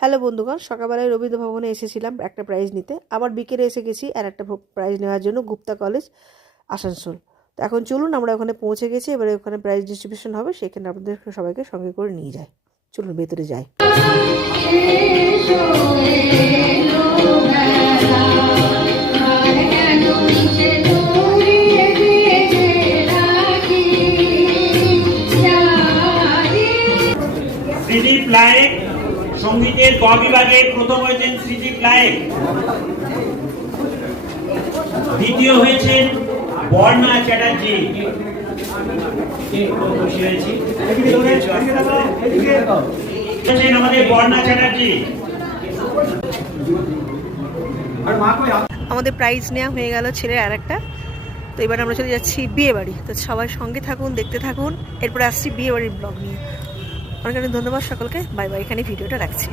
Hello বন্ধুগণ, সকালবেলায় রবীন্দ্র ভবনে এসেছিলাম একটা প্রাইজ নিতে, আবার বিকেলে এসে গেছি আর একটা প্রাইজ নেওয়ার জন্য গুপ্তা কলেজ আসানসোল। তো এখন চলুন, আমরা ওখানে পৌঁছে গেছি। এবারে ওখানে প্রাইজ ডিস্ট্রিবিউশন হবে, সেখানে আপনাদের সবাইকে সঙ্গে করে নিয়ে যায়। চলুন ভেতরে যাই। সঙ্গীতের গ বিভাগে প্রথম হয়েছেন সৃজিত নায়েক, দ্বিতীয় হয়েছেন বর্ণা চ্যাটার্জি, আমাদের বর্ণা চ্যাটার্জি। আমাদের প্রাইজ নেওয়া হয়ে গেল ছেলের আর একটা। তো এবার আমরা চলে যাচ্ছি বিয়ে বাড়ি। তো সবাই সঙ্গে থাকুন, দেখতে থাকুন। এরপরে আসছি বিয়ে বাড়ির ব্লগ নিয়ে। অনেক অনেক ধন্যবাদ সকলকে। Bye bye. এখানে ভিডিওটা রাখছি।